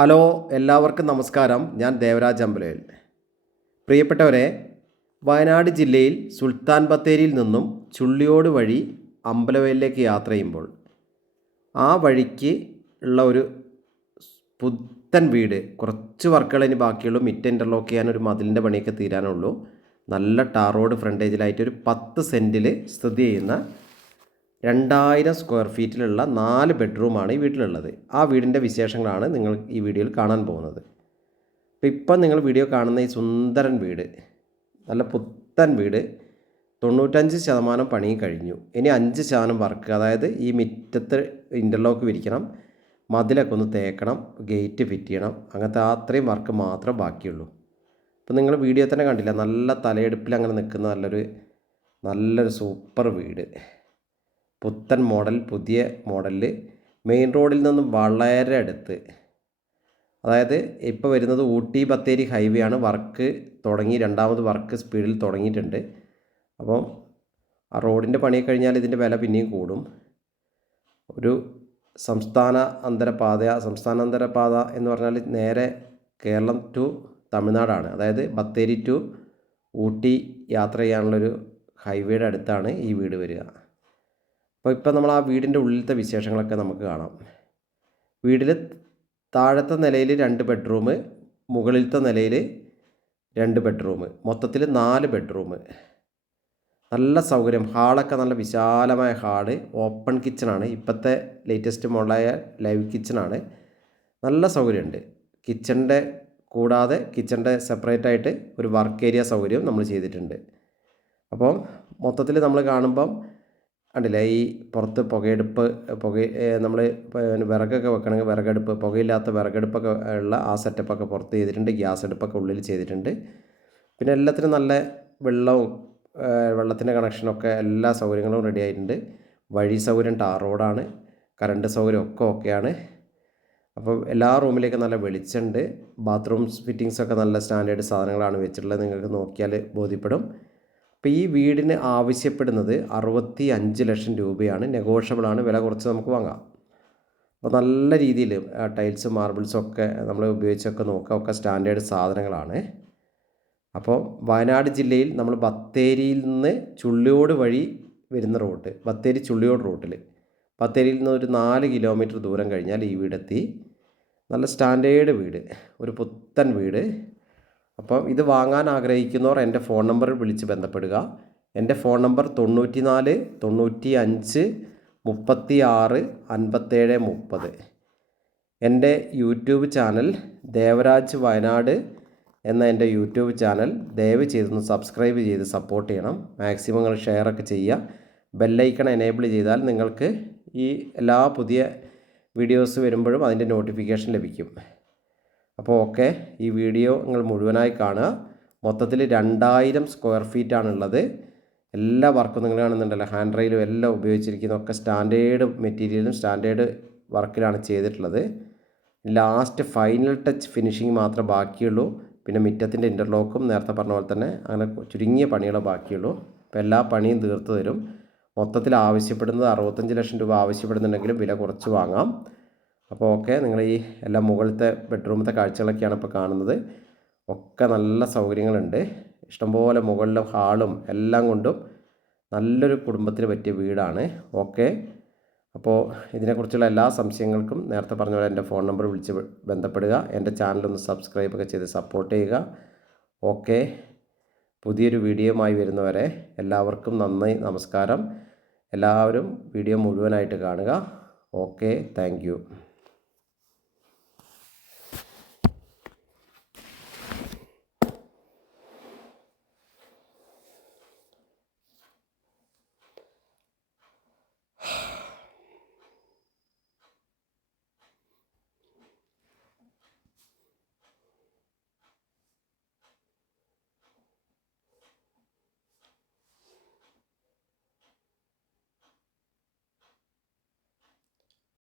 Hello, എല്ലാവർക്കും നമസ്കാരം. ഞാൻ ദേവരാജ് അമ്പലവേൽ. പ്രിയപ്പെട്ടവരെ, വയനാട് ജില്ലയിൽ സുൽത്താൻ ബത്തേരിയിൽ നിന്നും ചുള്ളിയോട് വഴി അമ്പലവയലിലേക്ക് യാത്ര ചെയ്യുമ്പോൾ ആ വഴിക്ക് ഉള്ള ഒരു പുത്തൻ വീട്, കുറച്ച് വർക്കുകൾ ഇനി ബാക്കിയുള്ളൂ. മിറ്റ് ഇൻ്റർലോക്ക് ചെയ്യാനൊരു മതിലിൻ്റെ പണിയൊക്കെ തീരാനുള്ളൂ. നല്ല ടാർ റോഡ് ഫ്രണ്ടേജിലായിട്ട് ഒരു 10 സെൻറ്റിൽ സ്ഥിതി ചെയ്യുന്ന 2000 സ്ക്വയർ ഫീറ്റിലുള്ള 4 ബെഡ്റൂമാണ് ഈ വീട്ടിലുള്ളത്. ആ വീടിൻ്റെ വിശേഷങ്ങളാണ് നിങ്ങൾ ഈ വീഡിയോയിൽ കാണാൻ പോകുന്നത്. അപ്പോൾ ഇപ്പം നിങ്ങൾ വീഡിയോ കാണുന്ന ഈ സുന്ദരൻ വീട്, നല്ല പുത്തൻ വീട്, 95% പണി കഴിഞ്ഞു. ഇനി 5% വർക്ക്, അതായത് ഈ മുറ്റത്ത് ഇൻ്റർലോക്ക് വിരിക്കണം, മതിലൊക്കെ ഒന്ന് തേക്കണം, ഗേറ്റ് ഫിറ്റ് ചെയ്യണം, അങ്ങനത്തെ അത്രയും വർക്ക് മാത്രം ബാക്കിയുള്ളൂ. അപ്പോൾ നിങ്ങൾ വീഡിയോ തന്നെ കണ്ടില്ല, നല്ല തലയെടുപ്പിൽ അങ്ങനെ നിൽക്കുന്ന നല്ലൊരു സൂപ്പർ വീട്, പുത്തൻ മോഡൽ, പുതിയ മോഡലിൽ, മെയിൻ റോഡിൽ നിന്നും വളരെ അടുത്ത്. അതായത് ഇപ്പോൾ വരുന്നത് ഊട്ടി ബത്തേരി ഹൈവേ ആണ്. വർക്ക് തുടങ്ങി, രണ്ടാമത് വർക്ക് സ്പീഡിൽ തുടങ്ങിയിട്ടുണ്ട്. അപ്പം ആ റോഡിൻ്റെ പണി കഴിഞ്ഞാൽ ഇതിൻ്റെ വില പിന്നെയും കൂടും. ഒരു സംസ്ഥാനാന്തര പാത എന്ന് പറഞ്ഞാൽ നേരെ കേരളം ടു തമിഴ്നാടാണ്. അതായത് ബത്തേരി ടു ഊട്ടി യാത്ര ചെയ്യാനുള്ളൊരു ഹൈവേയുടെ അടുത്താണ് ഈ വീട് വരിക. അപ്പോൾ ഇപ്പം നമ്മൾ ആ വീടിൻ്റെ ഉള്ളിലത്തെ വിശേഷങ്ങളൊക്കെ നമുക്ക് കാണാം. വീട്ടിൽ താഴത്തെ നിലയിൽ 2 ബെഡ്റൂം, മുകളിലത്തെ നിലയിൽ 2 ബെഡ്റൂം, മൊത്തത്തിൽ 4 ബെഡ്റൂം. നല്ല സൗകര്യം, ഹാളൊക്കെ നല്ല വിശാലമായ ഹാള്, ഓപ്പൺ കിച്ചണാണ്. ഇപ്പോഴത്തെ ലേറ്റസ്റ്റ് മോഡലായ ലൈവ് കിച്ചണാണ്. നല്ല സൗകര്യമുണ്ട്. കിച്ചണിൻ്റെ കൂടാതെ കിച്ചണിൻ്റെ സെപ്പറേറ്റായിട്ട് ഒരു വർക്ക് ഏരിയ സൗകര്യം നമ്മൾ ചെയ്തിട്ടുണ്ട്. അപ്പം മൊത്തത്തിൽ നമ്മൾ കാണുമ്പം കണ്ടില്ലേ, ഈ പുറത്ത് നമ്മൾ വിറകൊക്കെ വെക്കണമെങ്കിൽ വിറകടുപ്പ്, പുകയില്ലാത്ത വിറകടുപ്പൊക്കെ ഉള്ള ആ സെറ്റപ്പൊക്കെ പുറത്ത് ചെയ്തിട്ടുണ്ട്. ഗ്യാസ് അടുപ്പൊക്കെ ഉള്ളിൽ ചെയ്തിട്ടുണ്ട്. പിന്നെ എല്ലാത്തിനും നല്ല വെള്ളത്തിൻ്റെ കണക്ഷനൊക്കെ എല്ലാ സൗകര്യങ്ങളും റെഡി ആയിട്ടുണ്ട്. വഴി സൗകര്യം ടാർ റോഡാണ്. കറണ്ട് സൗകര്യം ഒക്കെ ഓക്കെയാണ്. അപ്പോൾ എല്ലാ റൂമിലേക്കും നല്ല വെളിച്ചമുണ്ട്. ബാത്റൂം ഫിറ്റിങ്സൊക്കെ നല്ല സ്റ്റാൻഡേർഡ് സാധനങ്ങളാണ് വെച്ചിട്ടുള്ളത്, നിങ്ങൾക്ക് നോക്കിയാൽ ബോധ്യപ്പെടും. അപ്പോൾ ഈ വീടിന് ആവശ്യപ്പെടുന്നത് 65 ലക്ഷം രൂപയാണ്. നെഗോഷ്യബിളാണ്, വില കുറച്ച് നമുക്ക് വാങ്ങാം. അപ്പോൾ നല്ല രീതിയിൽ ടൈൽസും മാർബിൾസും ഒക്കെ നമ്മൾ ഉപയോഗിച്ചൊക്കെ നോക്കുക, ഒക്കെ സ്റ്റാൻഡേർഡ് സാധനങ്ങളാണ്. അപ്പോൾ വയനാട് ജില്ലയിൽ നമ്മൾ ബത്തേരിയിൽ നിന്ന് ചുള്ളിയോട് വഴി വരുന്ന റൂട്ട്, ബത്തേരി ചുള്ളിയോട് റൂട്ടിൽ, ബത്തേരിയിൽ നിന്ന് ഒരു 4 കിലോമീറ്റർ ദൂരം കഴിഞ്ഞാൽ ഈ വീടെത്തി. നല്ല സ്റ്റാൻഡേർഡ് വീട്, ഒരു പുത്തൻ വീട്. അപ്പം ഇത് വാങ്ങാൻ ആഗ്രഹിക്കുന്നവർ എൻ്റെ ഫോൺ നമ്പറിൽ വിളിച്ച് ബന്ധപ്പെടുക. എൻ്റെ ഫോൺ നമ്പർ 94 95 36 57 30. എൻ്റെ യൂട്യൂബ് ചാനൽ ദേവരാജ് വയനാട് എന്ന എൻ്റെ യൂട്യൂബ് ചാനൽ ദയവ് ചെയ്തൊന്ന് സബ്സ്ക്രൈബ് ചെയ്ത് സപ്പോർട്ട് ചെയ്യണം. മാക്സിമം നിങ്ങൾ ഷെയറൊക്കെ ചെയ്യുക. ബെല്ലൈക്കൺ എനേബിൾ ചെയ്താൽ നിങ്ങൾക്ക് ഈ എല്ലാ പുതിയ വീഡിയോസ് വരുമ്പോഴും അതിൻ്റെ നോട്ടിഫിക്കേഷൻ ലഭിക്കും. അപ്പോൾ ഓക്കെ, ഈ വീഡിയോ നിങ്ങൾ മുഴുവനായി കാണുക. മൊത്തത്തിൽ 2000 സ്ക്വയർ ഫീറ്റാണുള്ളത്. എല്ലാ വർക്കും നിങ്ങൾ കാണുന്നുണ്ടല്ലോ, ഹാൻഡ് റെയിലും എല്ലാം ഉപയോഗിച്ചിരിക്കുന്നതൊക്കെ സ്റ്റാൻഡേർഡ് മെറ്റീരിയലും സ്റ്റാൻഡേർഡ് വർക്കിലാണ് ചെയ്തിട്ടുള്ളത്. ലാസ്റ്റ് ഫൈനൽ ടച്ച് ഫിനിഷിങ് മാത്രമേ ബാക്കിയുള്ളൂ. പിന്നെ മുറ്റത്തിൻ്റെ ഇൻ്റർലോക്കും നേരത്തെ പറഞ്ഞ പോലെ തന്നെ അങ്ങനെ ചുരുങ്ങിയ പണികളെ ബാക്കിയുള്ളൂ. അപ്പോൾ എല്ലാ പണിയും തീർത്ത് തരും. മൊത്തത്തിൽ ആവശ്യപ്പെടുന്നത് 65 ലക്ഷം രൂപ ആവശ്യപ്പെടുന്നുണ്ടെങ്കിലും വില കുറച്ച് വാങ്ങാം. അപ്പോൾ ഓക്കെ, നിങ്ങൾ ഈ എല്ലാ മുകളിലത്തെ ബെഡ്റൂമത്തെ കാഴ്ചകളൊക്കെയാണ് ഇപ്പോൾ കാണുന്നത്. ഒക്കെ നല്ല സൗകര്യങ്ങളുണ്ട്. ഇഷ്ടംപോലെ മുകളിലും ഹാളും എല്ലാം കൊണ്ടും നല്ലൊരു കുടുംബത്തിന് പറ്റിയ വീടാണ്. ഓക്കെ, അപ്പോൾ ഇതിനെക്കുറിച്ചുള്ള എല്ലാ സംശയങ്ങൾക്കും നേരത്തെ പറഞ്ഞ പോലെ എൻ്റെ ഫോൺ നമ്പർ വിളിച്ച് ബന്ധപ്പെടുക. എൻ്റെ ചാനലൊന്ന് സബ്സ്ക്രൈബൊക്കെ ചെയ്ത് സപ്പോർട്ട് ചെയ്യുക. ഓക്കെ, പുതിയൊരു വീഡിയോയുമായി വരുന്നവരെ എല്ലാവർക്കും നന്ദി, നമസ്കാരം. എല്ലാവരും വീഡിയോ മുഴുവനായിട്ട് കാണുക. Okay, thank you.